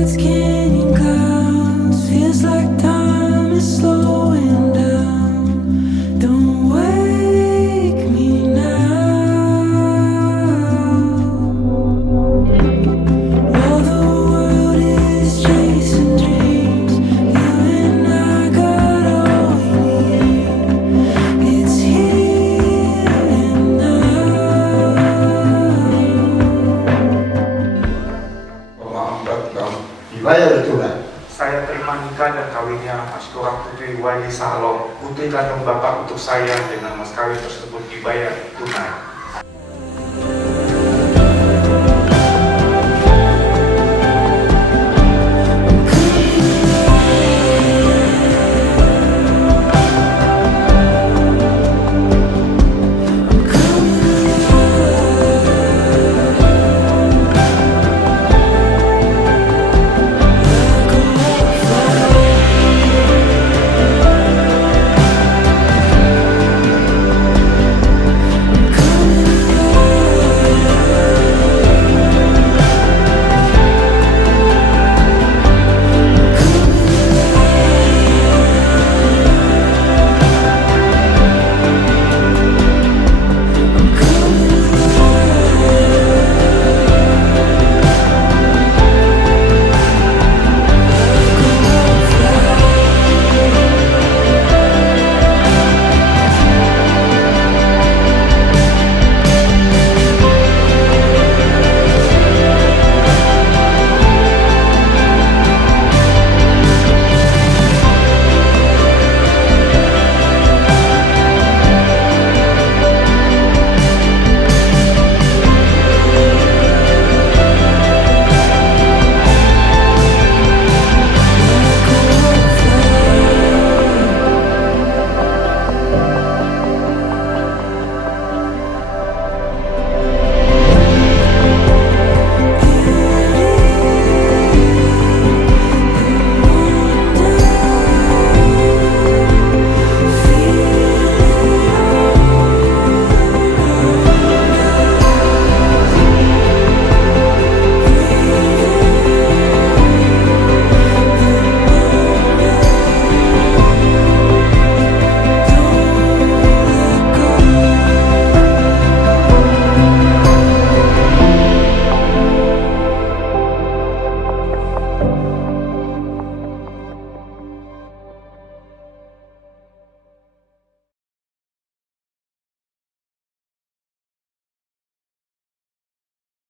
Birds canyon clouds, feels like time is slowing down. Don't wake me now. While the world is chasing dreams, you and I got all we need. It's here and now. Dibayar tunai. Saya terima nikah dan kawinnya Mas Turah Putri Wali Salom. Putri kandung Bapak untuk saya dengan mas kawin tersebut dibayar tunai.